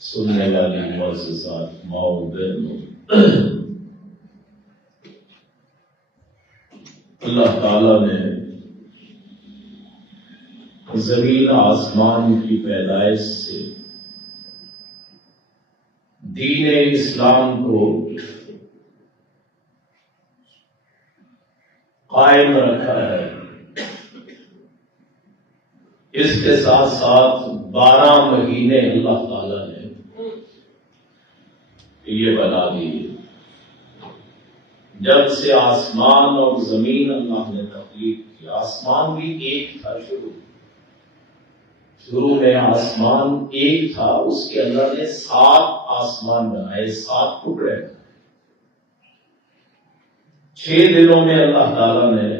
سننے والی معززات ماؤں بہنوں، اللہ تعالی نے زمین آسمان کی پیدائش سے دین اسلام کو قائم رکھا ہے۔ اس کے ساتھ ساتھ 12 مہینے اللہ تعالی نے یہ بنا دیے۔ جب سے آسمان اور زمین اللہ نے تخلیق کی، آسمان بھی ایک تھا شروع میں آسمان ایک تھا، اس کے اللہ نے 7 آسمان بنائے، 7 ٹکڑے بنائے۔ 6 دنوں میں اللہ تعالی نے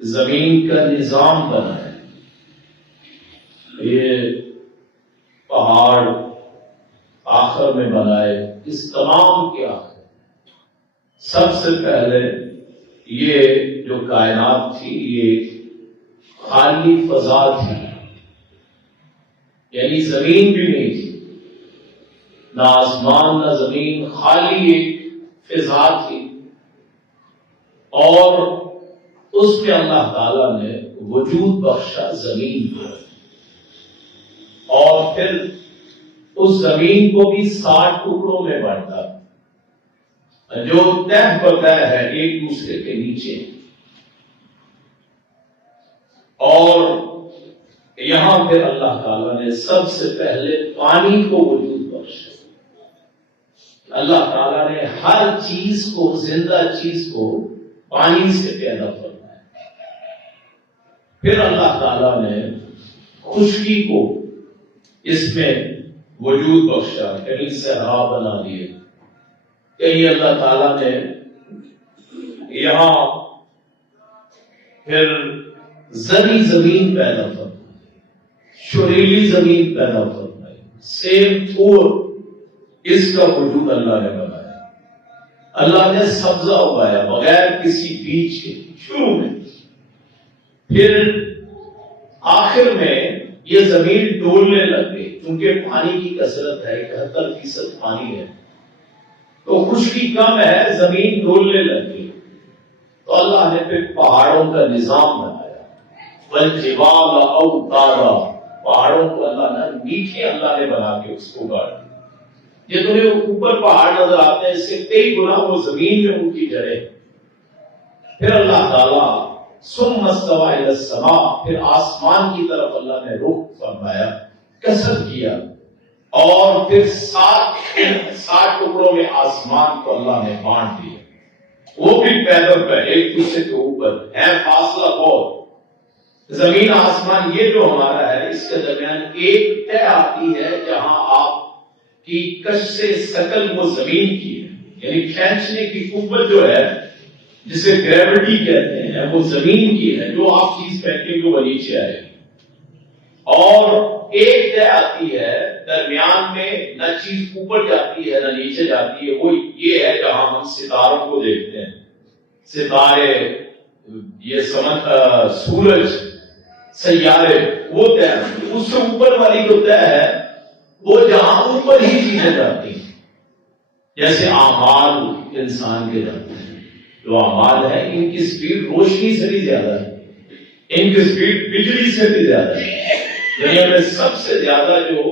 زمین کا نظام بنایا۔ یہ پہاڑ آخر میں بنائے، اس تمام کیا ہے؟ سب سے پہلے یہ جو کائنات تھی یہ خالی فضا تھی، یعنی زمین بھی نہیں تھی، نہ آسمان نہ زمین، خالی ایک فضا تھی، اور اس میں اللہ تعالی نے وجود بخشا زمین کو، اور پھر اس زمین کو بھی 7 ٹکڑوں میں بانٹا جو تہ بتہ ہے ایک دوسرے کے نیچے، اور یہاں پھر اللہ تعالیٰ نے سب سے پہلے پانی کو وجود بخشا۔ اللہ تعالیٰ نے ہر چیز کو، زندہ چیز کو پانی سے پیدا فرمایا۔ پھر اللہ تعالیٰ نے خشکی کو اس میں وجود بخشا، کہیں صحرا بنا دیے، کہیں اللہ تعالیٰ نے یہاں پھر زرعی زمین پیدا فرمائی، شریلی زمین پیدا فرمائی، سیب تھور، اس کا وجود اللہ نے بنایا۔ اللہ نے سبزہ اگایا بغیر کسی بیج کے شروع میں، پھر آخر میں یہ زمین ڈولنے لگ گئی کیونکہ پانی کی کثرت ہے، 71% پانی ہے، تو خشکی کم ہے، زمین ڈولنے لگ گئی، تو اللہ نے پھر پہاڑوں کا نظام بنایا۔ والجبال اوتادا، پہاڑوں کو اللہ نے میٹھے اللہ نے بنا کے اس کو گاڑ دیا۔ یہ تمہیں اوپر پہاڑ نظر آتے ہیں، اس سے کئی گنا وہ زمین میں ان کی جڑیں۔ پھر اللہ تعالیٰ ثم استوى الى السماء، پھر آسمان کی طرف اللہ نے رخ فرمایا، قصد کیا، اور پھر 7 ٹکڑوں میں آسمان کو اللہ نے بانٹ دیا۔ وہ بھی پیدل پہ ایک دوسرے کے اوپر ہے، فاصلہ بہت۔ زمین آسمان یہ جو ہمارا ہے، اس کے درمیان ایک طے آتی ہے جہاں آپ کی کش سے ثقل وہ زمین کی ہے، یعنی کھینچنے کی قوت جو ہے جسے گریوٹی کہتے ہیں وہ زمین کی ہے، جو آپ چیز پھینکیں گے وہ نیچے آئے گی۔ اور ایک طے آتی ہے درمیان میں، نہ چیز اوپر جاتی ہے نہ نیچے جاتی ہے، وہ یہ ہے جہاں ہم ستاروں کو دیکھتے ہیں، ستارے، یہ سورج، سیارے، وہ طے آتی ہے۔ اس سے اوپر والی جو طے ہے وہ جہاں اوپر ہی چیزیں جاتی ہیں، جیسے اعمال انسان کے جاتے ہیں، جو اعمال ہے ان کی سپیڈ روشنی سے بھی زیادہ ہے، ان کی سپیڈ بجلی سے بھی زیادہ ہے۔ دنیا میں سب سے زیادہ جو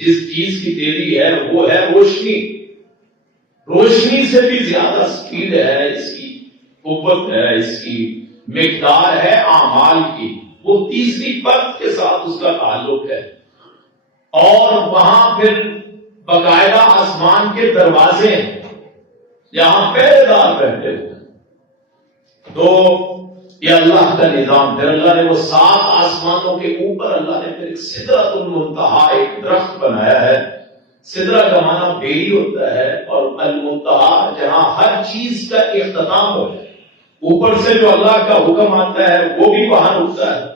جس چیز کی تیزی ہے وہ ہے روشنی، روشنی سے بھی زیادہ سپیڈ ہے، اس کی قوت ہے، اس کی مقدار ہے اعمال کی، وہ تیسری پرت کے ساتھ اس کا تعلق ہے۔ اور وہاں پھر باقاعدہ آسمان کے دروازے ہیں جہاں پہرے دار بیٹھے ہوئے، تو یہ اللہ کا نظام۔ پھر اللہ نے وہ 7 آسمانوں کے اوپر اللہ نے پھر ایک سدرۃ المنتہا، ایک درخت بنایا ہے۔ سدرہ کا معنی بیری ہوتا ہے، اور المنتہا جہاں ہر چیز کا اختتام ہو جائے، اوپر سے جو اللہ کا حکم آتا ہے وہ بھی وہاں رکتا ہے،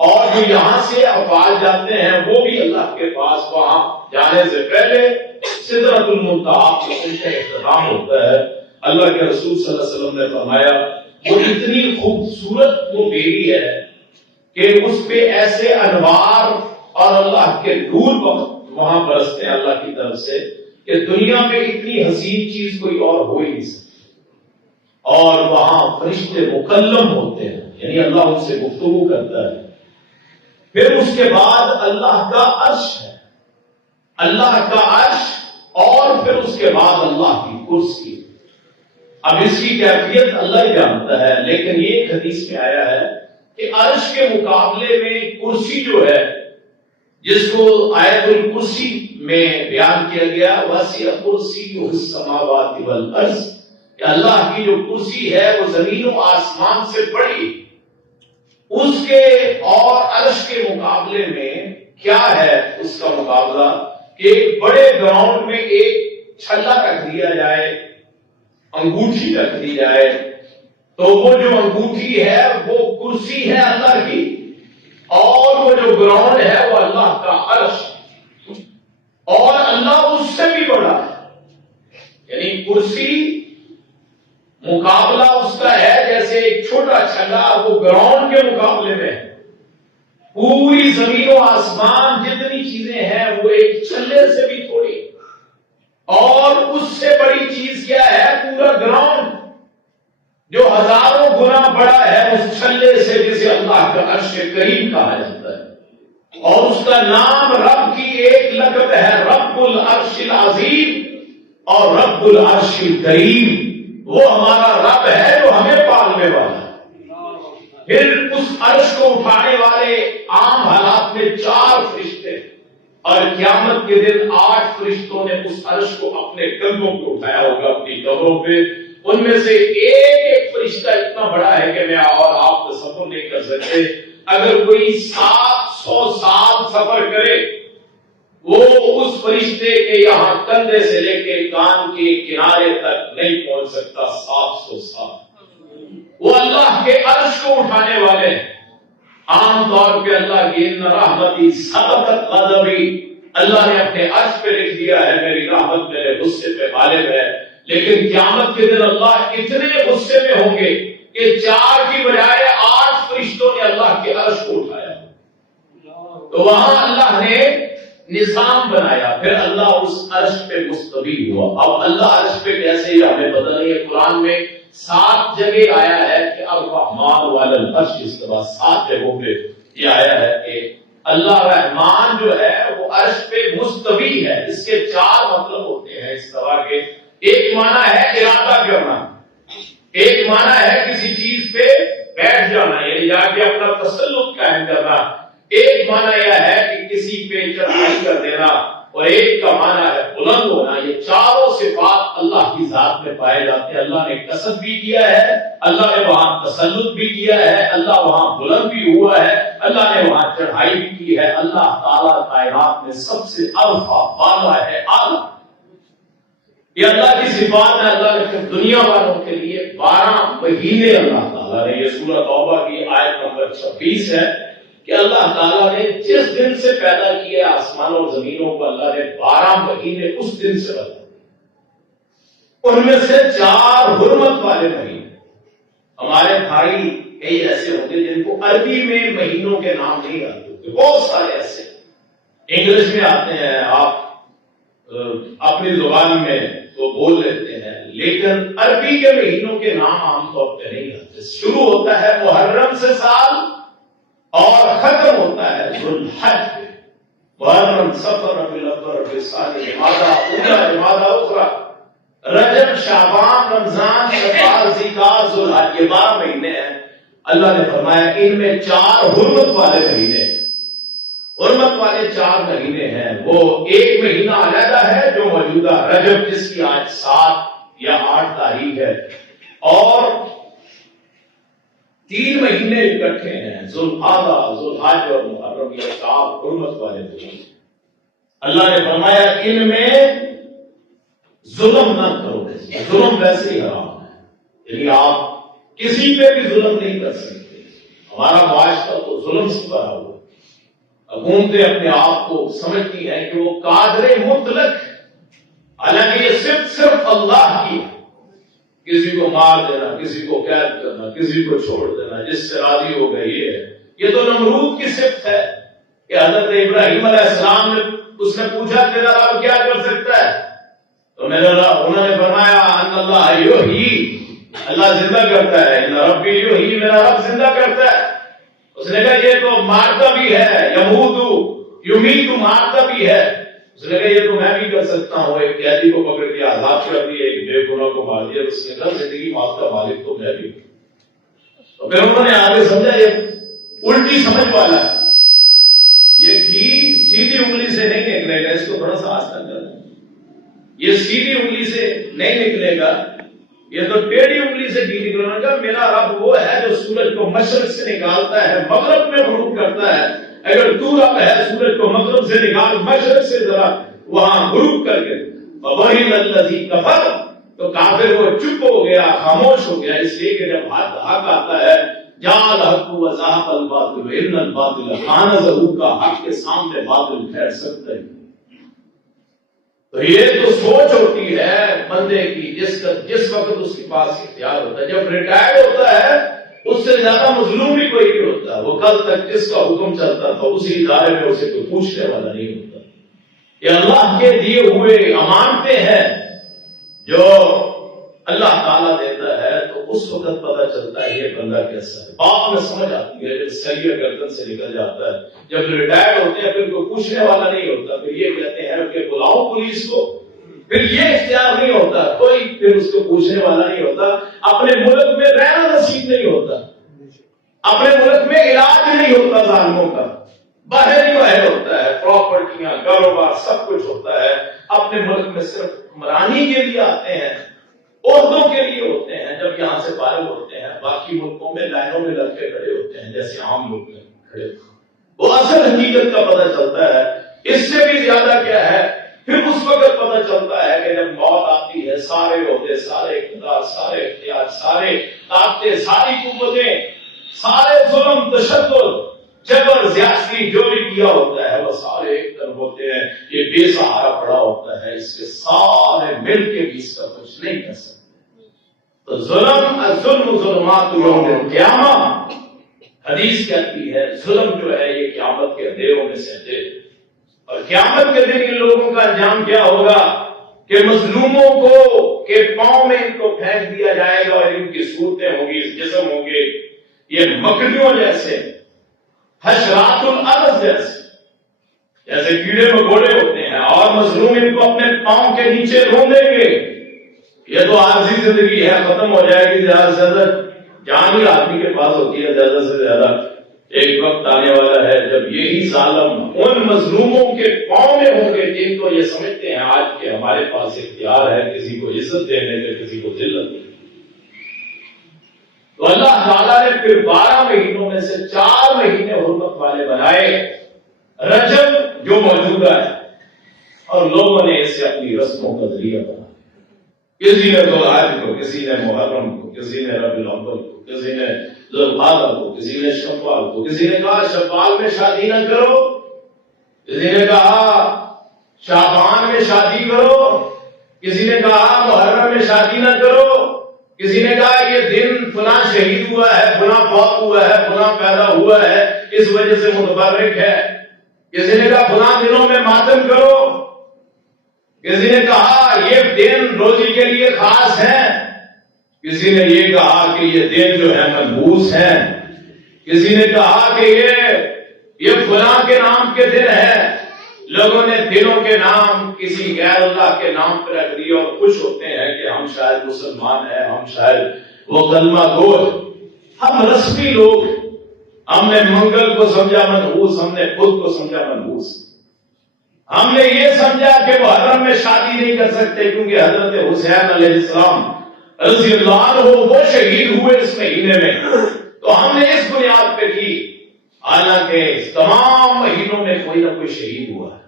اور جو یہاں سے افعال جاتے ہیں وہ بھی اللہ کے پاس وہاں جانے سے پہلے سدرۃ المنتہا کا اختتام ہوتا ہے۔ اللہ کے رسول صلی اللہ علیہ وسلم نے فرمایا وہ اتنی خوبصورت وہ بیری ہے کہ اس پہ ایسے انوار اور اللہ کے نور وہاں برستے ہیں اللہ کی طرف سے کہ دنیا میں اتنی حسین چیز کوئی اور ہو ہی نہیں سکتی. اور وہاں فرشتے مکلم ہوتے ہیں، یعنی اللہ ان سے گفتگو کرتا ہے. پھر اس کے بعد اللہ کا عرش ہے، اللہ کا عرش، اور پھر اس کے بعد اللہ کی کرسی. اب اس کی کیفیت اللہ ہی جانتا ہے، لیکن یہ ایک حدیث میں آیا ہے کہ عرش کے مقابلے میں کرسی جو ہے، جس کو آیت الکرسی میں بیان کیا گیا، وسع کرسیہ السماوات والارض، کہ اللہ کی جو کرسی ہے وہ زمین و آسمان سے بڑی. اس کے اور عرش کے مقابلے میں کیا ہے اس کا مقابلہ کہ ایک بڑے گراؤنڈ میں ایک چھلا رکھ دیا جائے، انگوٹھی رکھ دی جائے، تو وہ جو انگوٹھی ہے وہ کرسی ہے اللہ کی، اور وہ جو گراؤنڈ ہے وہ اللہ کا عرش، اور اللہ اس سے بھی بڑا ہے. یعنی کرسی مقابلہ اس کا ہے جیسے ایک چھوٹا چھلا وہ گراؤنڈ کے مقابلے میں ہے. پوری زمین و آسمان جتنی چیزیں ہیں وہ ایک چھلے سے بھی تھوڑی، اور اس سے بڑی چیز کیا ہے؟ پورا گراؤنڈ جو ہزاروں گنا بڑا ہے اس چھلے سے، جسے اللہ کا عرش کریم کہا جاتا ہے. اور اس کا نام رب کی ایک لقب ہے، رب العرش العظیم اور رب العرش الکریم. وہ ہمارا رب ہے جو ہمیں پالنے والا ہے. پھر اس عرش کو اٹھانے والے عام حالات میں 4 فرشتے، اور قیامت کے دن 8 فرشتوں نے اس عرش کو اپنے کندھوں پہ اٹھایا ہوگا، اپنی کمروں پہ. ان میں سے ایک فرشتہ اتنا بڑا ہے کہ میں اور آپ تصور نہیں کر سکتے. اگر کوئی 700 سال سفر کرے وہ اس فرشتے کے یہاں کندھے سے لے کے کان کے کنارے تک نہیں پہنچ سکتا. 700 سال. وہ اللہ کے عرش کو اٹھانے والے ہیں. عام طور پہ اللہ کی ان رحمتی سبقت غضبی، اللہ نے اپنے عرش پہ لکھ دیا ہے میری رحمت میرے غصے پہ غالب ہے. لیکن قیامت کے دن اللہ اتنے غصے میں ہوں گے کہ 4 کی بجائے 8 فرشتوں نے اللہ کے عرش کو اٹھایا. تو وہاں اللہ نے نظام بنایا، پھر اللہ اس عرش پہ مستوی ہوا. اب اللہ عرش پہ کیسے یہ ہمیں پتہ نہیں ہے. قرآن میں 7 جگہ آیا ہے کہ الرحمن علی العرش استوى. 7 جگہوں پہ یہ آیا ہے کہ اللہ رحمان جو ہے وہ عرش پہ مستوی ہے. اس کے 4 مطلب ہوتے ہیں استوا کے. ایک معنی ہے ارادہ کرنا، ایک معنی ہے کسی چیز پہ بیٹھ جانا یعنی جا کے اپنا تسلط قائم کرنا، ایک معنی یہ ہے کہ کسی پہ چڑھائی کر دینا، اور ایک کا معنی ہے بلند ہونا. یہ چاروں صفات اللہ کی ذات میں پائے جاتے ہیں. اللہ نے قصد بھی کیا ہے، اللہ نے وہاں تسلط بھی کیا ہے، اللہ وہاں بلند بھی ہوا ہے، اللہ نے وہاں چڑھائی بھی کی ہے. اللہ تعالیٰ کائنات میں سب سے ارفع بالا ہے، اعلیٰ. یہ اللہ کی صفات ہے. اللہ نے دنیا والوں کے لیے 12 مہینے اللہ تعالیٰ نے، یہ سورہ توبہ کی آیت نمبر 26 ہے کہ اللہ تعالیٰ نے جس دن سے پیدا کیا آسمان اور زمینوں کو، اللہ نے 12 مہینے اس دن سے بنا. ان میں سے 4 حرمت والے مہینے. ہمارے بھائی کئی ایسے ہوتے جن کو عربی میں مہینوں کے نام نہیں آتے، بہت سارے ایسے انگلش میں آتے ہیں، آپ اپنی زبان میں تو بول لیتے ہیں، لیکن عربی کے مہینوں کے نام عام طور پہ نہیں آتے. شروع ہوتا ہے محرم سے سال اور ختم ہوتا ہے ذوالحج پہ. محرم، صفر، ربیع الاول، ربیع الثانی، جمادی الاولی، جمادی الاخری، رجب، شعبان، رمضان، شوال، ذوالحجہ، ذوالحج. یہ 12 مہینے ہیں. اللہ نے فرمایا ان میں 4 حرمت والے مہینے ہیں. حرمت والے 4 مہینے ہیں. وہ ایک مہینہ علیحدہ ہے جو موجودہ رجب، جس کی آج 7 یا 8 تاریخ ہے، اور 3 مہینے اکٹھے ہیں، ذوالقعدہ، ذوالحج اور محرم. یہ 4 حرمت والے مہینے. اللہ نے فرمایا ان میں ظلم نہ کرو. ظلم ویسے ہی حرام ہے، یعنی آپ کسی پہ بھی ظلم نہیں کر سکتے. ہمارا معاشرہ تو ظلم سے بھرا ہوا. حکومتیں اپنے آپ کو سمجھتی ہیں کہ وہ قادر مطلق، حالانکہ یہ صرف اللہ کی ہے. کسی کو مار دینا، کسی کو قید کرنا، کسی کو چھوڑ دینا، جس سے راضی ہو گئے. یہ تو نمرود کی صفت ہے کہ حضرت ابراہیم علیہ السلام نے اس نے پوچھا تیرا رب کیا کر سکتا ہے؟ تو میرا رب، انہوں نے فرمایا ان اللہ یحیی، اللہ زندہ کرتا ہے، ان ربی یحیی، میرا رب زندہ کرتا ہے۔ اس نے کہا یہ تو مارتا بھی ہے، یموت یمیت، مارتا بھی ہے۔ اس نے کہا یہ تو میں بھی کر سکتا ہوں، ایک قیدی کو پکڑ کے آزاد کر دیا، ایک بے گناہ کو مار دیا۔ اس نے کہا زندگی موت کا مالک تو میں بھی ہوں۔ تو پھر انہوں نے آگے سمجھا یہ الٹی سمجھ والا ہے، یہ گھی سیدھی انگلی سے نہیں نکلے گا، اس کو تھوڑا سا آستہ کر دیں، یہ سیدھی انگلی سے نہیں نکلے گا، یہ تو ٹیڑھی انگلی سے گھی نکلنے کا۔ میرا رب وہ ہے جو سورج کو مشرق سے نکالتا ہے، مغرب میں غروب کرتا ہے۔ اگر تو رب ہے سورج کو مغرب سے نکال، مشرق سے ذرا وہاں غروب کر کے، وَوَهِنَ الَّذِي كَفَرَ، تو کافر وہ چپ ہو گیا، خاموش ہو گیا، اس لیے کہ جب حق آتا ہے جَاءَ الْحَقُّ وَزَهَقَ الْبَاطِلُ إِنَّ الْبَاطِلَ كَانَ زَهُوقًا، حق کے سامنے باطل ٹھہر سکتا ہے۔ تو یہ تو سوچ ہوتی ہے بندے کی، جس وقت اس کے پاس اختیار ہوتا ہے۔ جب ریٹائر ہوتا ہے اس سے زیادہ مظلوم بھی کوئی نہیں ہوتا، وہ کل تک جس کا حکم چلتا تھا اسی ادارے میں اسے کوئی پوچھنے والا نہیں ہوتا۔ یہ اللہ کے دیے ہوئے امانتیں ہیں جو اللہ تعالیٰ دیتا ہے، تو اس وقت پتہ چلتا ہے یہ بندہ کیسا ہے، بعد میں سمجھ آتی ہے جب سید گردن سے نکل جاتا ہے، جب ریٹائر ہوتے ہیں پھر کوئی پوچھنے والا نہیں ہوتا، پھر یہ کہتے ہیں کہ بلاؤ پولیس کو، پھر یہ اختیار نہیں ہوتا، کوئی پھر اس کو پوچھنے والا نہیں ہوتا، اپنے ملک میں رہنا نصیب نہیں ہوتا، اپنے ملک میں علاج نہیں ہوتا ظالموں کا، باہر ہی باہر ہوتا ہے، پراپرٹیاں، کاروبار سب کچھ ہوتا ہے، اپنے ملک میں صرف حکمرانی کے لیے آتے ہیں، عہدوں کے لیے ہوتے ہیں، جب یہاں سے فارغ ہوتے ہیں باقی ملکوں میں لائنوں میں لگ کے کھڑے ہوتے ہیں جیسے عام لوگ کھڑے ہوتے ہیں۔ وہ اصل حقیقت کا پتہ چلتا ہے، اس سے بھی زیادہ کیا ہے، پھر اس وقت پتہ چلتا ہے کہ جب موت آتی ہے، سارے عہدے، سارے اقتدار، سارے اختیار، سارے طاقتیں، ساری قوتیں، سارے ظلم، تشدد، جبر، زیادتی جو بھی کیا ہوتا ہے وہ سارے ایک طرف ہوتے ہیں، یہ بے سہارا پڑا ہوتا ہے، اس کے سارے مل کے بھی اس کا کچھ نہیں کر سکتے۔ تو الظلم ظلمات یوم القیامہ، حدیث کہتی ہے ظلم جو ہے یہ قیامت کے اندھیروں میں سے اندھیر، اور قیامت کے دن ان لوگوں کا انجام کیا ہوگا کہ مظلوموں کو کے پاؤں میں ان کو پھینک دیا جائے گا، اور ان کی صورتیں ہوں گی، جسم ہوں گے یہ مکڑیوں جیسے، حشرات الارض جیسے کیڑے مکوڑے ہوتے ہیں، اور مظلوم ان کو اپنے پاؤں کے نیچے رونگیں گے۔ یہ تو عارضی زندگی ہے، ختم ہو جائے گی، زیادہ سے زیادہ جان ہی آدمی کے پاس ہوتی ہے، زیادہ سے زیادہ ایک وقت آنے والا ہے جب یہی ظالم ان مظلوموں کے پاؤں میں ہوں گے جن کو یہ سمجھتے ہیں آج کے ہمارے پاس اختیار ہے کسی کو عزت دینے کا، کسی کو ذلت دینے کا۔ تو اللہ تعالیٰ نے پھر 12 مہینوں میں سے 4 مہینے حرمت والے بنائے، رجب جو موجودہ ہے، اور لوگوں نے اسے اپنی رسموں کا ذریعہ بنا، کسی نے ذوالحج کو، کسی نے محرم کو، کسی نے ربیع الاول کو، کسی نے ذوالقعدہ کو، کسی نے شوال کو، کسی نے کہا شوال میں شادی نہ کرو، کسی نے کہا شعبان میں شادی کرو، کسی نے کہا محرم میں شادی نہ کرو، کسی نے کہا یہ دن فلاں شہید ہوا ہے، فلاں فوت ہوا ہے، فلاں پیدا ہوا ہے اس وجہ سے متبرک ہے، کسی نے کہا فلاں دنوں میں ماتم کرو، کسی نے کہا یہ دن روزی کے لیے خاص ہیں، کسی نے یہ کہا کہ یہ دن جو ہے منحوس ہیں، کسی نے کہا کہ یہ فلاں کے نام کے دن ہے۔ لوگوں نے دنوں کے نام کسی غیر اللہ کے نام پر رکھ دیے اور خوش ہوتے ہیں کہ ہم شاید مسلمان ہیں، ہم شاید وہ کلمہ گو، ہم رسمی لوگ، ہم نے منگل کو سمجھا منحوس، ہم نے بدھ کو سمجھا منحوس، ہم نے یہ سمجھا کہ محرم میں شادی نہیں کر سکتے کیونکہ حضرت حسین علیہ السلام رضی اللہ عنہ وہ شہید ہوئے اس مہینے میں، تو ہم نے اس بنیاد پہ کی، حالانکہ تمام مہینوں میں کوئی نہ کوئی شہید ہوا ہے۔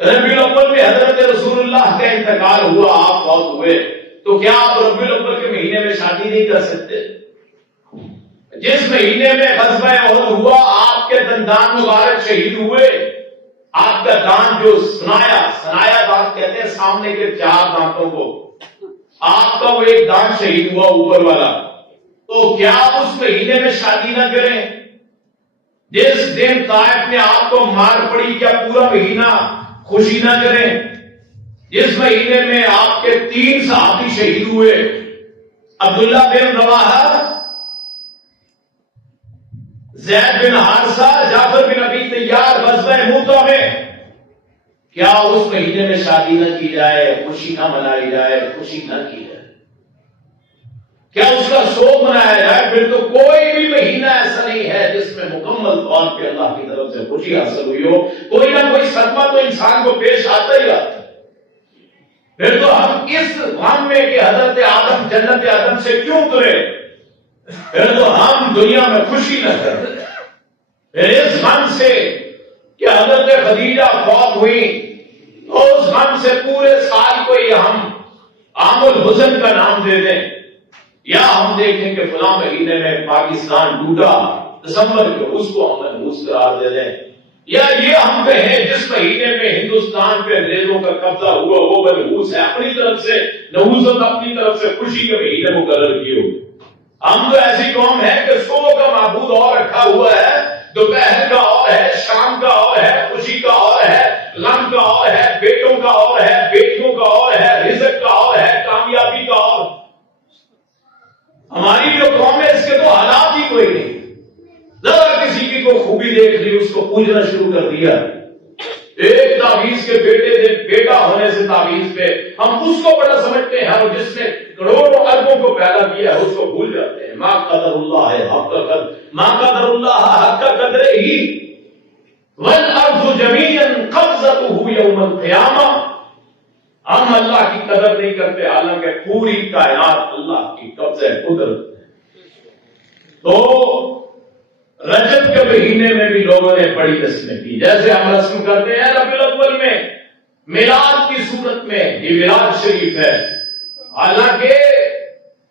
ربیع الاول میں حضرت رسول اللہ کا انتقال ہوا، آپ فوت ہوئے، تو کیا آپ ربیع الاول کے مہینے میں شادی نہیں کر سکتے؟ جس مہینے میں غزوہ احد ہوا آپ کے دندان مبارک شہید ہوئے، آپ کا دانت جو سنایا دانت کہتے ہیں سامنے کے 4 دانتوں کو، آپ کا وہ ایک دانت شہید ہوا اوپر والا، تو کیا آپ اس مہینے میں شادی نہ کریں؟ جس دن طائف میں آپ کو مار پڑی، کیا پورا مہینہ خوشی نہ کریں جس مہینے میں آپ کے 3 صحابی شہید ہوئے، عبداللہ بن رواحہ، زید بن حارثہ، جعفر بن ابی طیار غزوہ موتہ میں؟ کیا اس مہینے میں شادی نہ کی جائے، خوشی نہ منائی جائے، خوشی نہ کی جائے؟ کیا اس کا شوق منایا جائے؟ پھر تو کوئی بھی مہینہ ایسا نہیں ہے جس میں مکمل طور پہ اللہ کی طرف سے خوشی حاصل ہوئی ہو۔ کوئی نہ کوئی صدمہ تو انسان کو پیش آتا ہی آتا ہے۔ پھر تو ہم اس غم میں کہ حضرت آدم جنت عدن سے کیوں اترے، پھر تو ہم دنیا میں خوشی نہ کرتے، پھر اس غم سے کہ حضرت خدیجہ فوت ہوئی، اور اس غم سے پورے سال کو یہ ہم عام الحزن کا نام دے دیں، یا ہم دیکھیں کہ فلاں مہینے میں پاکستان ٹوٹا دسمبر کے، اس کو ہم منحوس قرار دے دیں، یا یہ ہم کہیں جس مہینے میں ہندوستان پہ انگریزوں کا قبضہ ہوا وہ منحوس ہے، اپنی طرف سے نحوست اپنی طرف سے خوشی کے مہینے مقرر کیے ہوئے۔ ہم تو ایسی قوم ہے کہ صبح کا معبود اور رکھا ہوا ہے، دوپہر کا اور ہے، شام کا اور ہے، خوشی کا اور ہے، غم کا اور ہے، بیٹوں کا اور ہے، بیٹیوں کا اور ہے، رزق کا اور ہے، کامیابی کا اور۔ ہماری جو قوم ہے اس کے تو حالات ہی کوئی نہیں، ذرا کسی کی کوئی خوبی دیکھ لی اس کو پوجنا شروع کر دیا، ایک تعویذ کے بیٹا ہونے سے تعویذ پہ ہم اس کو بڑا سمجھتے ہیں، اور جس نے کروڑوں اربوں کو پیدا کیا ہے اس کو بھول جاتے ہیں۔ ما قدر اللہ حق قدر، ما قدر اللہ حق قدرہ والارض جميعا قبضته یوم القیامہ۔ ہم اللہ کی قدر نہیں کرتے حالانکہ پوری کائنات اللہ کی قبضہ قدرت۔ تو رجب کے مہینے میں بھی لوگوں نے بڑی رسمیں کی، جیسے ہم رسم کرتے ہیں ربیع الاول میں میلاد کی صورت میں، یہ میلاد شریف ہے، حالانکہ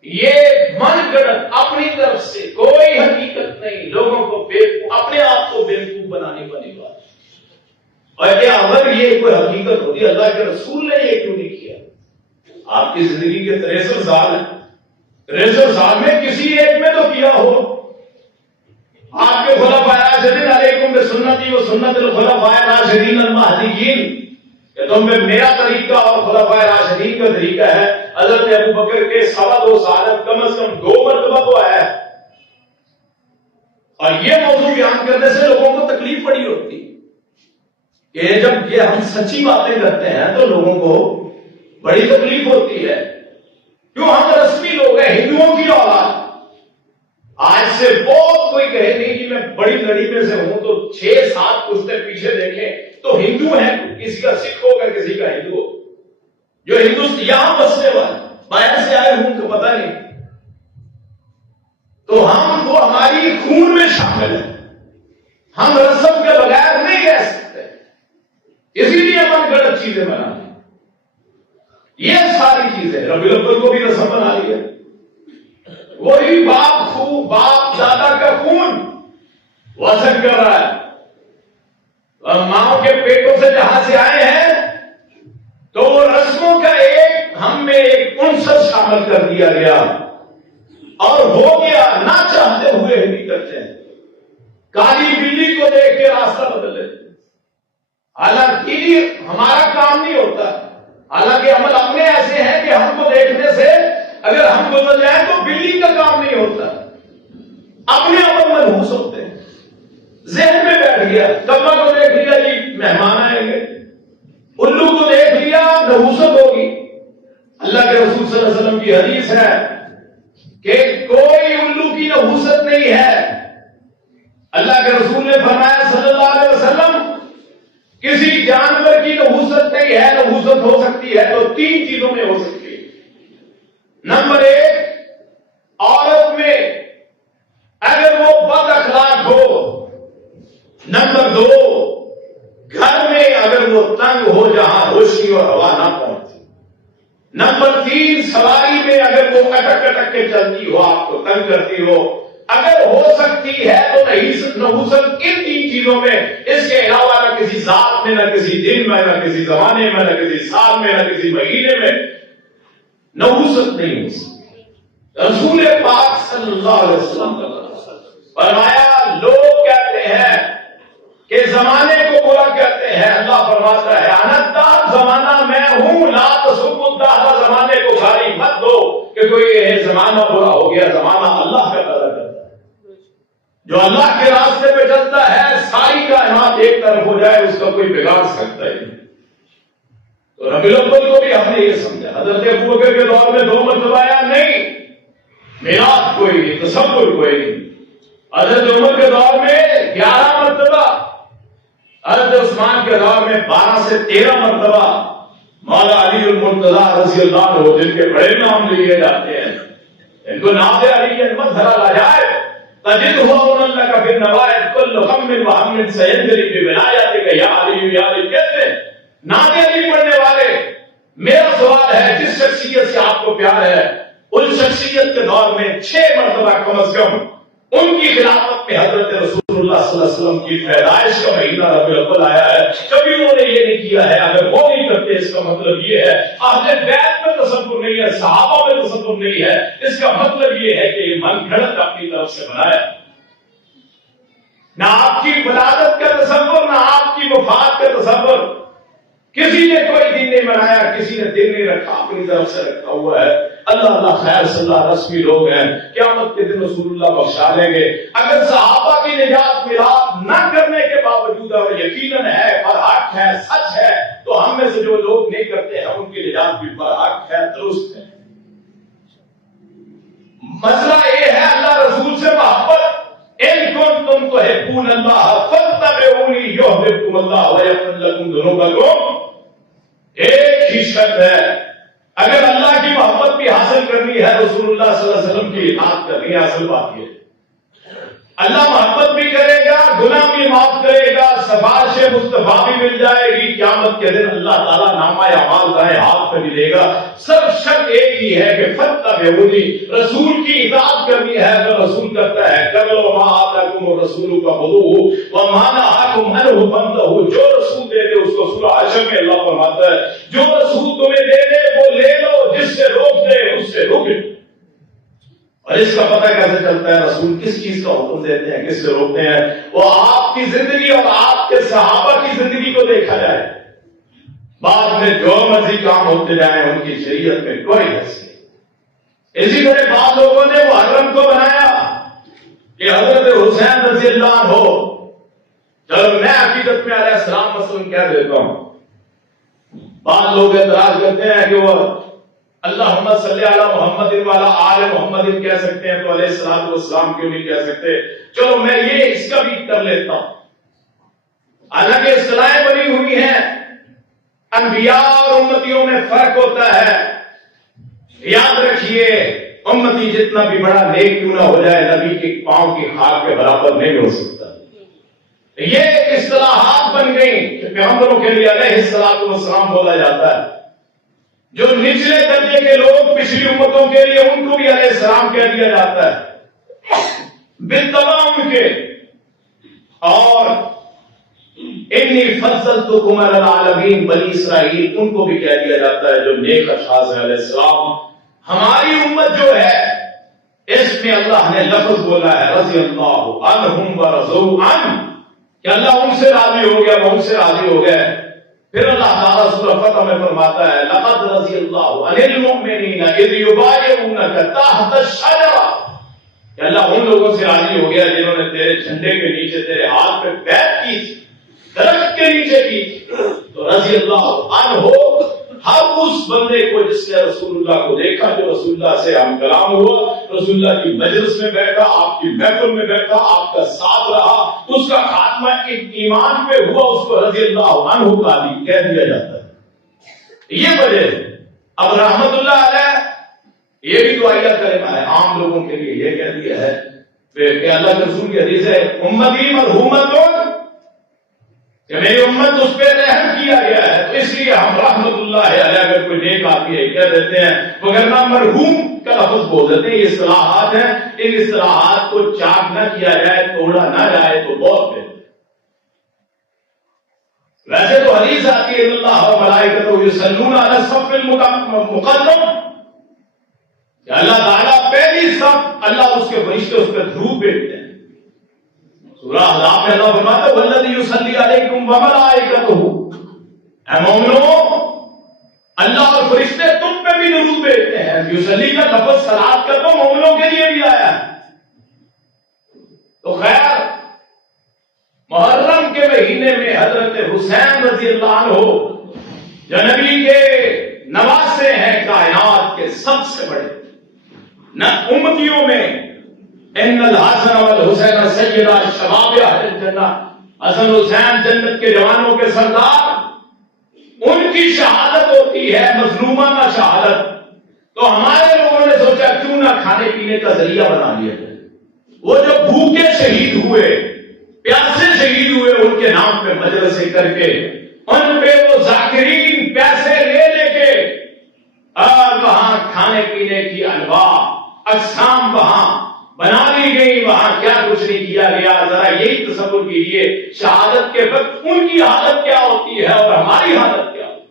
یہ من گڑت اپنی طرف سے کوئی حقیقت نہیں، لوگوں کو اپنے آپ کو بیوقوف بنانے والی بات۔ اور کہ اگر یہ کوئی حقیقت ہوتی اللہ کے رسول نے یہ کیوں نہیں کیا؟ آپ کی زندگی کے 63 سال ہیں، 63 سال میں کسی ایک میں تو کیا ہو۔ آپ کے خلفائے راشدین علیکم بسنتی و سنت الخلفاء الراشدین المہدیین، کہ تم میں میرا طریقہ اور خلفائے راشدین کا طریقہ ہے۔ حضرت ابو بکر کے 2.25 سال کم از کم 2 مرتبہ تو آیا ہے، اور یہ موضوع بیان کرنے سے لوگوں کو تکلیف بڑی ہوتی کہ جب یہ ہم سچی باتیں کرتے ہیں تو لوگوں کو بڑی تکلیف ہوتی ہے، کیوں ہم رسمی لوگ ہیں، ہندوؤں کی اولاد۔ آج سے بہت کوئی کہے نہیں کہ میں بڑی لڑی میں سے ہوں، تو 6-7 پشتے پیچھے دیکھیں تو ہندو ہیں، کسی کا سکھ ہوگا کسی کا ہندو ہو، جو یہاں بسنے والے باہر سے آئے ہوں تو پتہ نہیں، تو ہم وہ ہماری خون میں شامل ہے، ہم رسم کے بغیر نہیں رہ سکتے، اسی لیے من گڑت چیزیں بنا لی۔ یہ ساری چیزیں ربیع الاول کو بھی رسم بنا لیا، وہی باپ دادا کا خون وزن کر رہا ہے، اور ماں کے پیٹوں سے جہاں سے آئے ہیں تو وہ رسموں کا ہم میں ایک عنصر شامل کر دیا گیا، اور ہو گیا نہ چاہتے ہوئے بھی کرتے ہیں۔ کالی بلی کو دیکھ کے راستہ بدل لیتے، حالانکہ ہمارا کام نہیں ہوتا، حالانکہ عمل اپنے ایسے ہیں کہ ہم کو دیکھنے سے اگر ہم گزر جائیں تو بلی کا کام نہیں ہوتا، اپنے عمل منحوس ہوتے ہیں، ذہن میں بیٹھ گیا، کبا کو دیکھ لیا جی مہمان آئیں گے، الو کو دیکھ لیا نحوست ہوگی۔ اللہ کے رسول صلی اللہ علیہ وسلم کی حدیث ہے کہ کوئی الو کی نحوست نہیں ہے۔ اللہ کے رسول نے فرمایا صلی اللہ علیہ وسلم کسی جانور کی نحوست نہیں ہے، نحوست ہو سکتی ہے تو 3 چیزوں میں ہو سکتی ہے۔ نمبر 1، عورت میں اگر وہ بد اخلاق ہو۔ نمبر 2، گھر میں اگر وہ تنگ ہو جہاں روشنی اور ہوا نہ پہنچے۔ نمبر 3، سواری میں اگر وہ اٹک اٹک کے چلتی ہو، آپ کو تنگ کرتی ہو۔ اگر ہو سکتی ہے تو نحوست ان 3 چیزوں میں، اس کے علاوہ نہ کسی ذات میں، نہ کسی دن میں، نہ کسی زمانے میں، نہ کسی سال میں، نہ کسی مہینے میں نحوست نہیں ہو سکتی۔ رسول پاک صلی اللہ علیہ وسلم فرمایا لوگ کہتے ہیں کہ زمانے کو برا کہتے ہیں، اللہ فرماتا ہے انتار زمانہ میں ہوں، لا تسب الدہر، زمانے کو گالی مت دو کہ کوئی یہ زمانہ برا ہو گیا، زمانہ اللہ کا قدر کرتا ہے۔ جو اللہ کے راستے پہ چلتا ہے ساری کائنات ایک طرف ہو جائے اس کا کوئی بگاڑ سکتا ہے نہیں۔ تو ربیع الاول کو بھی ہم نے یہ سمجھا، حضرت ابوبکر کے دور میں 2 مرتبہ آیا نہیں، میلاد کوئی نہیں، تصور کوئی نہیں۔ حضرت عمر کے دور میں 11 مرتبہ، حضرت عثمان کے دور میں 12 سے 13 مرتبہ مولا علی المرتضی رضی اللہ عنہ، جن کے بڑے نام لیے جاتے ہیں، ان کو نام علی المظہر العجائب تجدہ انک فی النوائب کل غم وہم سینجری بولایتک یا علی یا علی، کہتے ہیں نام علی پڑھنے والے، میرا سوال ہے جس شخصیت سے آپ کو پیار ہے ان شخصیت کے دور میں 6 مرتبہ کم از کم ان کی خلافت میں حضرت رسول اللہ صلی اللہ علیہ وسلم کی پیدائش کا مہینہ ربیع الاول آیا ہے، کبھی انہوں نے یہ نہیں کیا ہے۔ اگر وہ نہیں کرتے اس کا مطلب یہ ہے اہل بیت میں تصور نہیں ہے، صحابہ میں تصور نہیں ہے، اس کا مطلب یہ ہے کہ من گھڑت اپنی طرف سے بنایا، نہ آپ کی ولادت کا تصور نہ آپ کی وفات کا تصور، کسی نے کوئی دن نہیں بنایا، کسی نے دن نہیں رکھا، اپنی طرف سے رکھا ہوا ہے۔ اللہ خیر صلی اللہ رسمی لوگ ہیں، قیامت کے دن رسول اللہ بخشا لیں گے۔ اگر صحابہ کی نجات میلاد نہ کرنے کے باوجود اور یقیناً ہے، برحق ہے، سچ ہے، تو ہم میں سے جو لوگ نہیں کرتے ہیں ان کی نجات بھی برحق ہے، درست ہے۔ مسئلہ یہ ہے اللہ رسول سے محبت، ان کنتم تحبون اللہ فاتبعونی یحببکم اللہ ویغفر لکم ذنوبکم۔ ایک ہی شرط ہے، اگر اللہ کی محبت بھی حاصل کرنی ہے رسول اللہ صلی اللہ علیہ وسلم کی اطاعت کرنی ہے، اصل بات یہ اللہ محبت بھی کرے گا، گناہ بھی معاف کرے گا، سفارش مصطفیٰ بھی مل جائے گی، قیامت کے دن اللہ تعالیٰ نامہ اعمال دائیں ہاتھ پہ بھی دے گا۔ سب شرط ایک ہی ہے کہ فاتبعونی، رسول کی اطاعت کرنی ہے تو رسول کرتا ہے کر لو، ما آتاکم الرسول فخذوہ وما نہاکم عنہ فانتہوا، جو رسول دے دے اس کو سورہ حشر میں اللہ فرماتا ہے جو رسول تمہیں دے دے وہ لے لو، جس سے روک دے اس سے رک۔ اور اس کا پتہ کیسے چلتا ہے رسول کس چیز کا حکم دیتے ہیں، کس سے روکتے ہیں؟ وہ آپ کی زندگی اور آپ کے صحابہ کی زندگی کو دیکھا جائے، بعد میں جو مرضی کام ہوتے جائیں ان کی شریعت میں کوئی حیثیت نہیں۔ اسی طرح بعض لوگوں نے محرم کو بنایا کہ حضرت حسین رضی اللہ عنہ، چلو میں عقیدت میں علیہ السلام مثلاً کہہ دیتا ہوں، بعض لوگ اعتراض کرتے ہیں کہ وہ اللہم صلی علی محمد والا آل محمد کہہ سکتے ہیں تو علیہ الصلوۃ والسلام کیوں نہیں کہہ سکتے؟ چلو میں یہ اس کا بھی کر لیتا ہوں، حالانکہ اصطلاحیں بنی ہوئی ہیں، انبیاء اور امتیوں میں فرق ہوتا ہے۔ یاد رکھیے امتی جتنا بھی بڑا نیک کیوں نہ ہو جائے نبی کے پاؤں کی خاک کے برابر نہیں ہو سکتا۔ یہ اصطلاحات بن گئی کہ پیغمبروں کے لیے علیہ الصلوۃ والسلام بولا جاتا ہے، جو نچلے درجے کے لوگ پچھلی امتوں کے لیے ان کو بھی علیہ السلام کہہ دیا جاتا ہے بالتبع ان کے۔ اور انی فضلتکم علی العالمین، بنی اسرائیل ان کو بھی کہہ دیا جاتا ہے جو نیک اشخاص ہیں علیہ السلام۔ ہماری امت جو ہے اس میں اللہ نے لفظ بولا ہے رضی اللہ عنہم ورضوا عنہ، کہ اللہ ان سے راضی ہو گیا، وہ ان سے راضی ہو گئے۔ پھر اللہ تعالیٰ سورہ فتح میں فرماتا ہے لقد رضی اللہ عن المؤمنین اذ یبایعونک تحت الشجرہ، کہ اللہ ان لوگوں سے راضی ہو گیا جنہوں نے تیرے جھنڈے کے نیچے تیرے ہاتھ پہ بیعت کی تھی، درخت کے نیچے کی تھی۔ تو رضی اللہ عنہ ہر اس بندے کو جس نے رسول اللہ کو دیکھا، جو رسول اللہ سے ہم کلام ہوا، رسول اللہ کی مجلس میں بیٹھا، آپ کی محفل میں بیٹھا، آپ کا ساتھ رہا، اس کا خاتمہ ایمان پہ ہوا، اس کو رضی اللہ عنہ قاضی کہہ دیا جاتا ہے۔ یہ وجہ ہے۔ اب رحمت اللہ علیہ یہ بھی دعائیہ کلمہ ہے، عام لوگوں کے لیے یہ کہہ دیا ہے کہ اللہ کے رسول کی حدیث ہے امتی مرحومۃ، کہ میری امت اس پہ رحم کیا گیا ہے، تو اس لیے ہم رحمت اللہ علیہ اگر کوئی نیک آتی ہے کہہ دیتے ہیں، وگرنہ مرحوم کا لفظ بول دیتے ہیں۔ یہ اصطلاحات ہیں، ان اصطلاحات کو چاک نہ کیا جائے، توڑا نہ جائے تو بہت بہتر۔ ویسے تو حدیث آتی ہے ان اللہ و ملائکتہ یصلون علی الصف المقدم، کہ اللہ تعالیٰ پہلی صف، اللہ اس کے فرشتے اس پہ درود بھیجتے ہیں۔ سورہ احزاب میں اللہ فرماتا ہے والذی یصلی علیکم وملائکتہ، اے مومنو اللہ اور فرشتے تم پہ بھی درود بھیجتے ہیں. یصلی کا لفظ صلات کا تو مومنوں کے لیے بھی آیا ہے. تو خیر محرم کے مہینے میں حضرت حسین رضی اللہ عنہ جو نبی کے نواسے ہیں کائنات کے سب سے بڑے، نہ امتیوں میں ان الحسن والحسین سیدا شباب اہل الجنہ، حسن حسین جنت کے جوانوں کے سردار، ان کی شہادت ہوتی ہے مظلومانہ شہادت. تو ہمارے لوگوں نے سوچا کیوں نہ کھانے پینے کا ذریعہ بنا لیا جائے. وہ جو بھوکے شہید ہوئے، پیاسے شہید ہوئے، ان کے نام پہ مجلسیں کر کے ان پہ وہ ذاکرین پیسے لے لے کے اور وہاں کھانے پینے کی انواع اقسام وہاں بنا لی گئی. وہاں کیا کچھ نہیں کیا گیا. ذرا یہی تصور کیجیے شہادت کے وقت ان کی حالت کیا ہوتی ہے اور ہماری حالت کیا ہوتی ہے.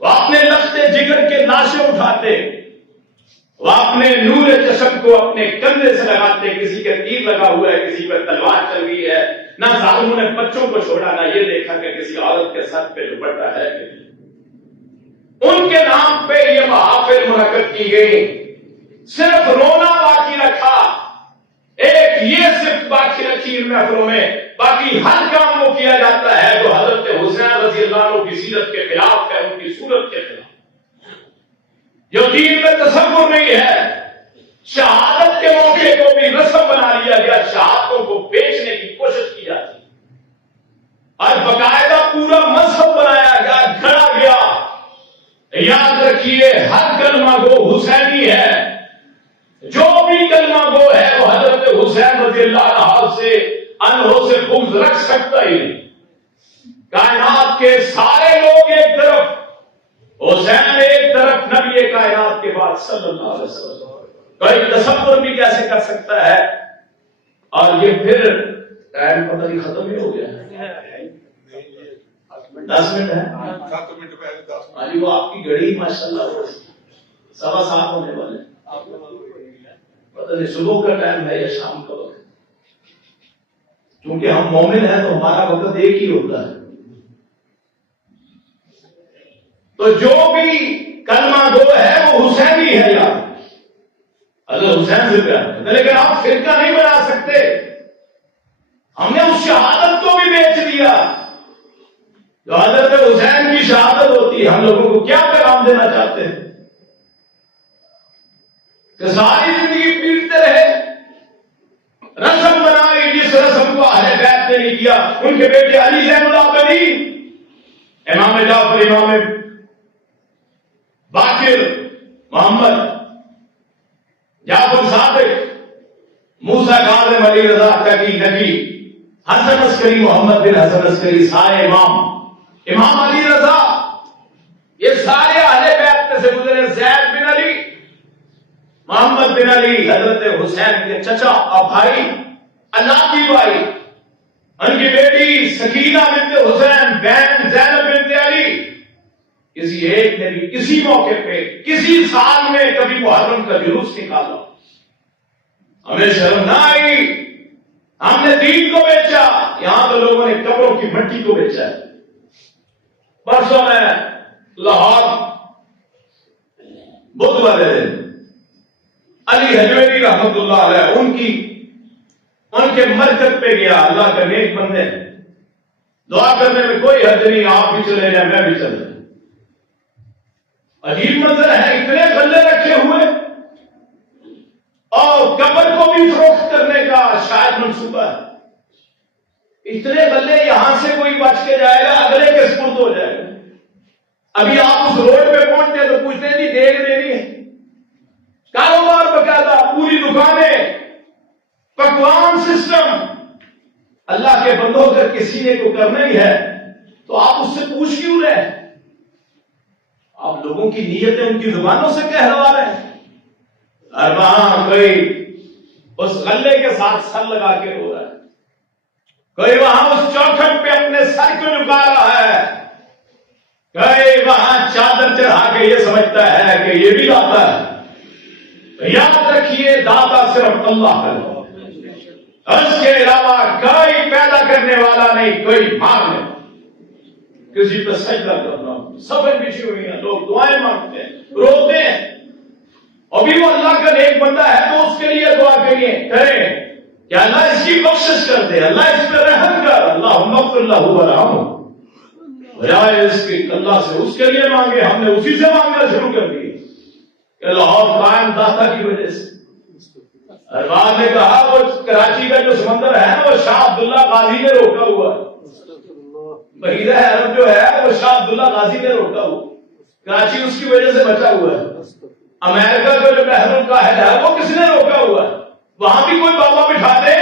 وہ اپنے لشتے جگر کے لاشیں اٹھاتے، وہ اپنے نور چشم کو اپنے کندھے سے لگاتے. کسی کے تیر لگا ہوا ہے، کسی پر تلوار چل رہی ہے. نہ ظالموں نے بچوں کو چھوڑا، نہ یہ دیکھا کہ کسی عورت کے سر پہ دوپٹہ ہے کہ نہیں. ان کے نام پہ یہ محافل منعقد کی گئی. صرف رونا باقی رکھا، ایک یہ صرف باقی رکھی ان محفلوں میں. باقی ہر کام وہ کیا جاتا ہے جو حضرت حسین رضی اللہ عنہ کی سیرت کے خلاف ہے، ان کی صورت کے خلاف، جو دین میں تصور نہیں ہے. شہادت کے موقع کو بھی رسم بنا لیا گیا، شہادتوں کو بیچنے کی کوشش کی جاتی اور باقاعدہ پورا مذہب بنایا گیا، گھڑا گیا. یاد رکھیے ہر کلمہ گو حسینی ہے. جو بھی کلمہ گو ہے وہ حضرت حسین رضی اللہ عنہ سے بغض رکھ سکتا ہی نہیں. کائنات کے سارے لوگ ایک طرف، حسین ایک طرف، نبی کائنات کے بعد صلی اللہ علیہ وسلم. کوئی تصور بھی کیسے کر سکتا ہے. اور یہ پھر ٹائم پتہ نہیں ختم ہی ہو گیا ہے. 10 منٹ ہے. ہاں جی، وہ آپ کی گھڑی ماشاءاللہ 7:15 ہونے والے. پتہ نہیں صبح کا ٹائم ہے یا شام کا وقت. کیونکہ ہم مومن ہیں تو ہمارا وقت ایک ہی ہوتا ہے. تو جو بھی کلمہ گو ہے وہ حسینی ہے یار، حضرت حسین سے پیار کرتے. لیکن آپ فرقہ نہیں بنا سکتے. ہم نے اس شہادت کو بھی بیچ دیا جو حضرت حسین کی شہادت ہوتی ہے. ہم لوگوں کو کیا پیغام دینا چاہتے ہیں کہ ساری زندگی پیٹتے رہے، رسم بنائی جس رسم کو اہل بیت نے نہیں کیا. ان کے بیٹے علی زین العابدین، امام جعفر، امام باقر، محمد جعفر صادق، موسیٰ کاظم، علی رضا تقی نقی، حسن عسکری، محمد بن حسن عسکری، سارے امام علی رضا، یہ سارے اہل بیت میں سے گزرے. زید بن علی، محمد بن علی، حضرت حسین کے چچا اور بھائی، اللہ کی بھائی، ان کی بیٹی سکینہ بنت حسین، بہن زینب بنت علی. کسی ایک نے بھی کسی موقع پہ کسی سال میں کبھی محرم کا جلوس نکالا، ہمیں شرم نہ آئی. ہم نے دین کو بیچا. یہاں تو لوگوں نے قبروں کی مٹی کو بیچا ہے. پرسوں میں لاہور بدھ والے دن علی حجویری رحمت اللہ علیہ ان کے مرکز پہ گیا. اللہ کا نیک بندے، دعا کرنے میں کوئی حرج نہیں. آپ بھی چلے جائیں، میں بھی چل جائیں. عجیب منظر ہے، اتنے غلے رکھے ہوئے اور قبر کو بھی فروخت کرنے کا شاید منصوبہ ہے. اتنے غلے، یہاں سے کوئی بچ کے جائے گا، اگلے کے سپرد ہو جائے گا. ابھی آپ اس روڈ پہ پہنچتے ہیں تو پوچھتے ہیں جی دیکھ دینی ہے. کاروبار باقاعدہ، پوری دکانیں، پکوان سسٹم. اللہ کے بندوں اگر کسی نے کو کرنا ہی ہے تو آپ اس سے پوچھ کیوں رہے؟ آپ لوگوں کی نیتیں ان کی زبانوں سے کہلوا رہے ہیں. اور وہاں کوئی اس غلے کے ساتھ سر لگا کے رو رہا ہے، کوئی وہاں اس چوکھٹ پہ اپنے سر کو جھکا رہا ہے، کوئی وہاں چادر چڑھا کے یہ سمجھتا ہے کہ یہ بھی داتا ہے. یاد رکھیے داتا صرف اللہ ہے. اس کے علاوہ کوئی پیدا کرنے والا نہیں، کوئی مارنے والا، کسی پہ سجدہ کرنا، صفیں بچھی ہوئی ہیں، لوگ دعائیں مانگتے ہیں، روتے ہیں، ابھی وہ اللہ کا نیک بندہ ہے تو اس کے لیے دعا کریں کہ اللہ اس کی بخشش کر دے، اللہ اس پہ رحم کر، اللہم اغفر لہ وارحمہ، بجائے اس کے اللہ سے اس کے لیے مانگے، ہم نے اسی سے مانگنا شروع کر دی کہ لاہور قائم داتا کی وجہ سے۔ اور بعد نے کہا وہ کراچی کا جو سمندر ہے وہ شاہ عبداللہ غازی نے روکا ہوا ہے، بحیرہ عرب جو ہے وہ شاہ عبداللہ غازی نے روکا ہوا، کراچی اس کی وجہ سے بچا ہوا ہے۔ امریکہ کا جو بحر الکاہل ہے وہ کس نے روکا ہوا ہے؟ وہاں بھی کوئی بابا بٹھا دے۔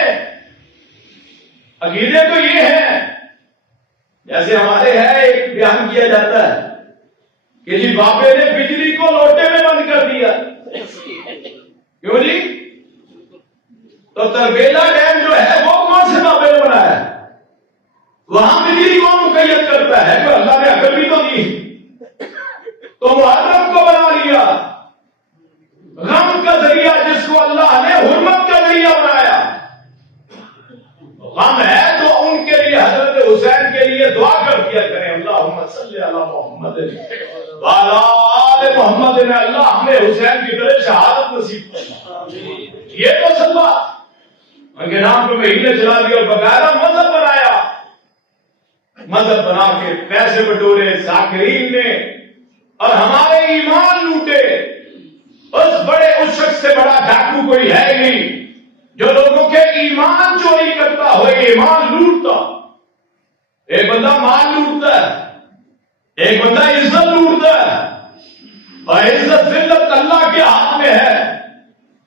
عقیدے تو یہ ہے، جیسے ہمارے ہے ایک بیان کیا جاتا ہے کہ جی بابے نے بجلی کو لوٹے میں بند کر دیا، کیوں جی؟ تو تربیلا ڈیم جو ہے وہ کون سے بابے نے بنایا ہے؟ وہاں بجلی کون مقید کرتا ہے؟ جو اللہ نے عقل بھی تو دی، تو محرم کو بنا لیا غم کا ذریعہ، جس کو اللہ نے حرمت کا ذریعہ بنایا۔ غم ہے تو ان کے لیے حضرت حسین کے لیے دعا کر دیا کریں، اللہم صلی علی محمد وعلی آل محمد، اللہ ہمیں حسین کی طرح شہادت نصیب فرما۔ یہ تو سب بات ان کے نام پہ مہینے چلا دیا اور باقاعدہ مذہب بنایا، مذہب بنا کے پیسے بٹورے ذاکرین نے اور ہمارے ایمان لوٹے۔ اس شخص سے بڑا ڈاکو کوئی ہے نہیں جو لوگوں کے ایمان چوری کرتا ہو، ایمان لوٹتا۔ ایک بندہ مال لوٹتا ہے، ایک بندہ عزت لوٹتا ہے، اور عزت ذلت اللہ کے ہاتھ میں ہے۔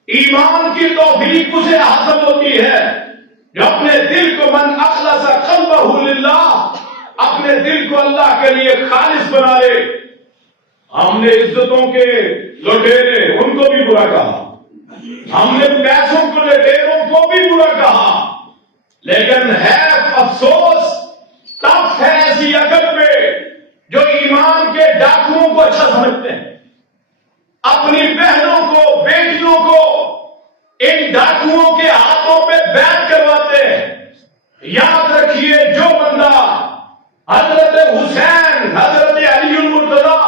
ایمان کی توفیق اسے حاصل ہوتی ہے جو اپنے دل کو من اخلص قلبہ للہ، اپنے دل کو اللہ کے لیے خالص بنا لے۔ ہم نے عزتوں کے لٹیرے ان کو بھی برا کہا، ہم نے پیسوں کو لٹیروں کو بھی برا کہا، لیکن ہے افسوس تف ہے ایسی عقل پہ جو ایمان کے ڈاکوؤں کو اچھا سمجھتے ہیں، اپنی بہنوں کو بیٹیوں کو ان ڈاکوؤں کے ہاتھوں پہ بیعت کرواتے ہیں۔ یاد رکھیے جو بندہ حضرت حسین، حضرت علی المرتضیٰ،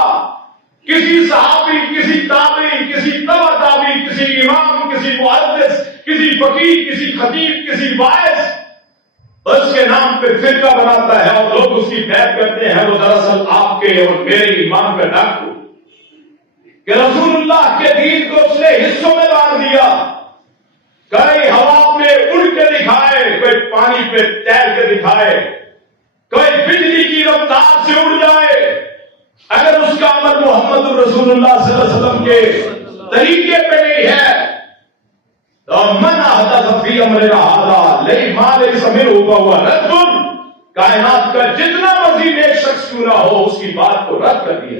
کسی صحابی، کسی تابعی، کسی تبع تابعی، کسی امام، کسی محدث، کسی فقیہ، کسی خطیب، کسی واعظ اس کے نام پہ فرقہ بناتا ہے اور لوگ اس کی بیعت کرتے ہیں، وہ دراصل آپ کے اور میرے ایمان کا ڈاکو کہ رسول اللہ کے دین کو اس نے حصوں میں بانٹ دیا۔ کوئی ہوا پہ اڑ کے دکھائے، کوئی پانی پہ تیر کے دکھائے، کوئی بجلی کی رفتار سے اڑ جائے، اگر اس کا عمل محمد رسول اللہ صلی اللہ علیہ وسلم کے طریقے پہ نہیں ہے تو من احدث فی امرنا ھذا ما لیس منہ فہو رد۔ کائنات کا جتنا مرضی نیک شخص کیوں نہ ہو اس کی بات کو رد کر دیا۔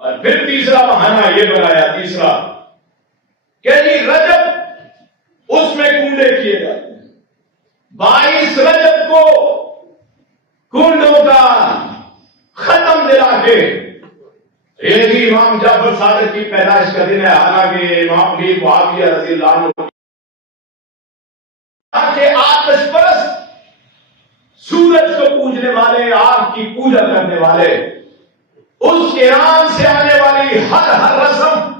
اور پھر تیسرا بہانہ یہ بنایا، تیسرا کہ جی رجب اس میں کنڈے کیے جاتے ہیں، 22 رجب کو کنڈوں کا ختم دلا کے، یہ بھی امام جعفر صادق کی پیدائش کا دن ہے، حالانکہ امام بھی معاویہ رضی اللہ عنہ کہ آتش پرست، سورج کو پوجنے والے، آگ کی پوجا کرنے والے، اس ایران سے آنے والی ہر رسم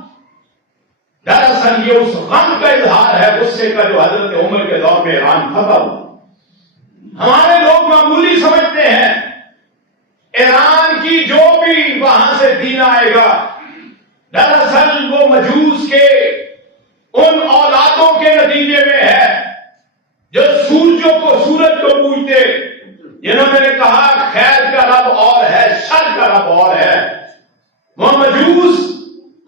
دراصل یہ اس غم کا اظہار ہے، غصے کا جو حضرت عمر کے دور میں ایران فتح ہوا۔ ہمارے لوگ معمولی سمجھتے ہیں ایران کی جو بھی وہاں سے دین آئے گا، دراصل وہ مجوس کے ان اولادوں کے نتیجے میں ہے جو سورج کو پوجتے، جنہوں نے کہا خیر کا رب اور ہے، شر کا رب اور ہے۔ وہ مجوس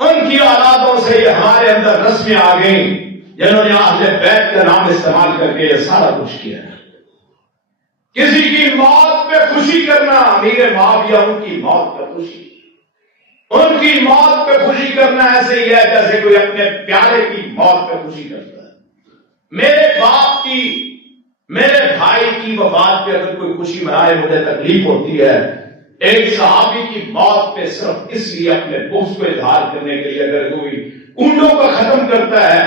ان کی اولادوں سے یہ ہمارے اندر رسمیں آ گئیں جنہوں نے اہل بیت کا نام استعمال کر کے یہ سارا کچھ کیا ہے۔ کسی کی موت پہ خوشی کرنا، امیر معاویہ ان کی موت پہ خوشی، ان کی موت پہ خوشی کرنا ایسے ہی ہے جیسے کوئی اپنے پیارے کی موت پہ خوشی کرتا ہے۔ میرے باپ کی، میرے بھائی کی وفات پہ اگر کوئی خوشی منائے مجھے تکلیف ہوتی ہے، ایک صحابی کی موت پہ صرف اس لیے اپنے بغض کو اظہار کرنے کے لیے اگر کوئی کنڈوں کا ختم کرتا ہے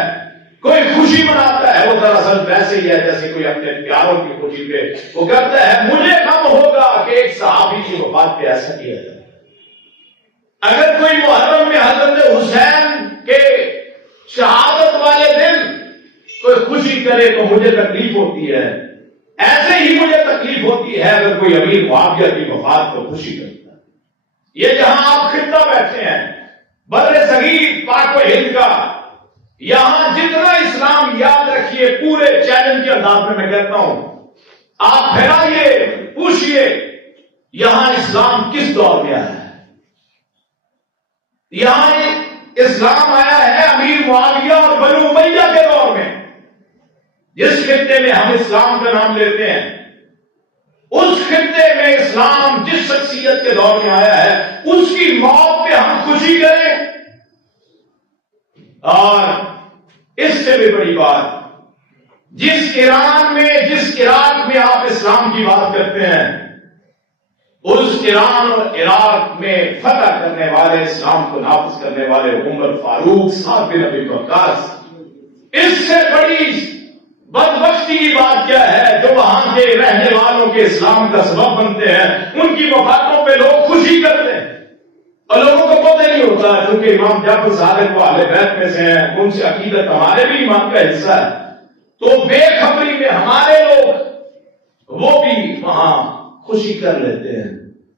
کوئی خوشی مناتا ہے وہ دراصل ویسے ہی ہے جیسے کوئی اپنے پیاروں کی خوشی پہ وہ کرتا ہے. مجھے غم ہوگا کہ ایک صحابی کی وفات پہ ایسا کیا جائے. اگر کوئی محرم میں حضرت حسین کے شہادت والے دن کوئی خوشی کرے تو مجھے تکلیف ہوتی ہے. ایسے ہی مجھے تکلیف ہوتی ہے اگر کوئی امیر معاویہ کی وفات کو خوشی کرتا ہے. یہ جہاں آپ خطہ بیٹھے ہیں بر صغیر پاک و ہند کا، یہاں جتنا اسلام یاد رکھیے پورے چیلنج کے انداز میں کہتا ہوں آپ پھیلائیے، پوچھئے یہاں اسلام کس دور میں آیا ہے. یہاں اسلام آیا ہے امیر معاویہ اور بنو امیہ کے دور میں. جس خطے میں ہم اسلام کا نام لیتے ہیں اس خطے میں اسلام جس شخصیت کے دور میں آیا ہے اس کی موت پہ ہم خوشی کریں. اور اس سے بھی بڑی بات، جس ایران میں جس عراق میں آپ اسلام کی بات کرتے ہیں اس ایران اور عراق میں فتح کرنے والے، اسلام کو نافذ کرنے والے عمر فاروق صاحب بن ابی وقاص، اس سے بڑی بدبختی کی بات کیا ہے جو وہاں کے رہنے والوں کے اسلام کا سبب بنتے ہیں. ان کی وفاتوں پہ لوگ خوشی کرتے ہیں اور لوگوں کو پتہ نہیں ہوتا چونکہ امام جعفر صادق وہ اہل بیت میں سے ہیں، ان سے عقیدت ہمارے بھی ایمان کا حصہ ہے، تو بے خبری میں ہمارے لوگ وہ بھی وہاں خوشی کر لیتے ہیں.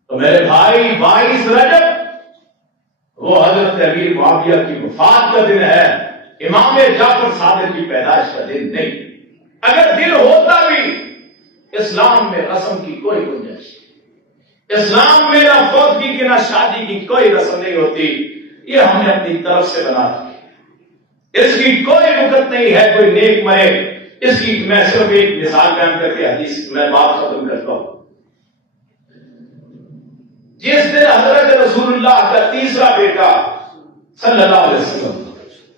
تو میرے بھائی 22 رجب وہ حضرت امیر معاویہ کی وفات کا دن ہے، امام جعفر صادق کی پیدائش کا دن نہیں. اگر دن ہوتا بھی اسلام میں رسم کی کوئی گنجائش، اسلام میں نہ فوتگی کی نہ شادی کی کوئی رسم نہیں ہوتی. یہ ہم نے اپنی طرف سے بنا دی، اس کی کوئی وقت نہیں ہے کوئی نیک مرے. اس کی میں صرف ایک مثال بیان کر کے حدیث میں بات ختم کرتا ہوں. جس دن حضرت رسول اللہ کا تیسرا بیٹا صلی اللہ علیہ وسلم،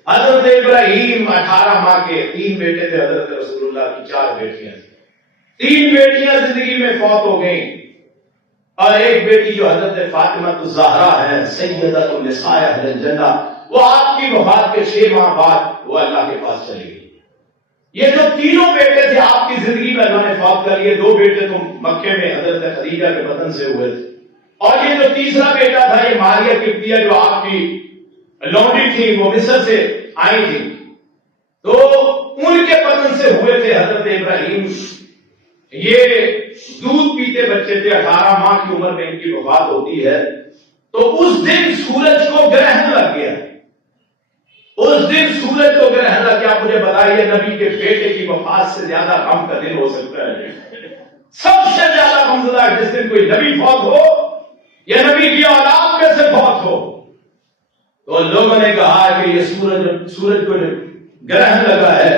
حضرت ابراہیم 18 ماہ کے 3 بیٹے تھے، حضرت رسول اللہ کی 4 بیٹیاں تھیں. 3 بیٹیاں زندگی میں فوت ہو گئیں اور ایک بیٹی جو حضرت فاطمہ الزہرا ہے سیدۃ النساء اہل الجنہ، وہ آپ کی وفات کے 6 ماہ بعد وہ اللہ کے پاس چلی گئی. یہ جو تینوں بیٹے تھے آپ کی زندگی میں اللہ نے فوت کر لیے. 2 بیٹے تو مکے میں حضرت خدیجہ کے بدن سے ہوئے تھے اور یہ جو تیسرا بیٹا تھا یہ ماریہ قبطیہ جو آپ کی لونڈی تھی وہ مصر سے آئی تھی، تو ان کے بدن سے ہوئے تھے. حضرت ابراہیم یہ دودھ پیتے بچے تھے، 18 ماہ کی عمر میں ان کی وفات ہوتی ہے. تو اس دن سورج کو گرہن لگ گیا. اس دن سورج کو گرہن لگ گیا. مجھے بتائیے نبی کے بیٹے کی وفات سے زیادہ غم کا دن ہو سکتا ہے؟ سب سے زیادہ غمزدہ جس دن کوئی نبی فوت ہو یا نبی کی اولاد میں سے فوت ہو. تو لوگوں نے کہا کہ یہ سورج کو گرہن لگا ہے،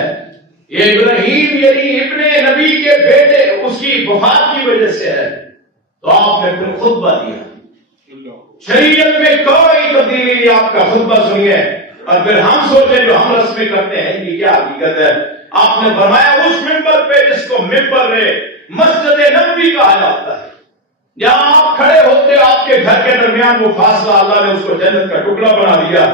یہ ابراہیم یعنی ابن نبی کے بیٹے اس کی وفات کی وجہ سے ہے. تو آپ نے پھر خطبہ دیا، شریعت میں کوئی تبدیلی نہیں، آپ کا خطبہ سنیے اور پھر ہم سوچیں جو ہم رسمیں کرتے ہیں یہ کیا حقیقت ہے. آپ نے فرمایا اس ممبر پہ جس کو ممبر مسجد نبوی کہا جاتا ہے، جہاں آپ کھڑے ہوتے آپ کے گھر کے درمیان وہ فاصلہ اللہ نے اس کو جنت کا ٹکڑا بنا دیا.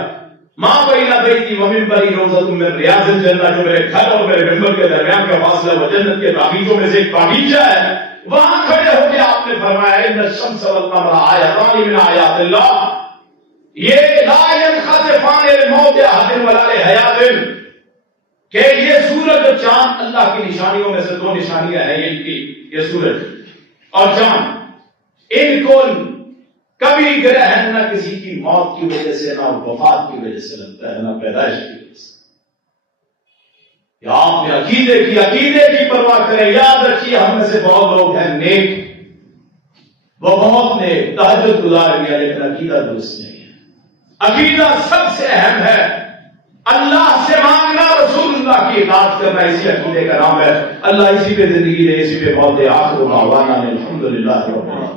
ماں بین بیتی و منبری روضۃ من ریاض الجنہ، جو میرے گھر اور میرے منبر کے درمیان کا فاصلہ وہ جنت کے باغیچوں میں سے ایک باغیچہ ہے. وہاں کھڑے ہو کے آپ نے فرمایا ان الشمس والقمر آیتان من آیات اللہ، یہ لا ينخسفان للموت احد ولا لحیات، کہ یہ سورج اور چاند اللہ کی نشانیوں میں سے 2 نشانیاں ہیں. یہ سورج اور چاند ان کو کبھی گرہن نہ کسی کی موت کی وجہ سے، نہ وفات کی وجہ سے لگتا ہے، نہ پیدائش کی وجہ سے. آپ نے عقیدے کی پرواہ کریں. یاد رکھیے ہم میں سے بہت لوگ ہیں نیک، وہ بہت نیک تہجد گزار گیا لیکن عقیدہ درست نہیں ہے. عقیدہ سب سے اہم ہے. اللہ سے مانگنا، رسول اللہ کی اطاعت کرنا، اسی عقیدے کا نام ہے. اللہ اسی پہ زندگی دے، اسی پہ موت دے. آخر دعوانا الحمدللہ رب العالمین.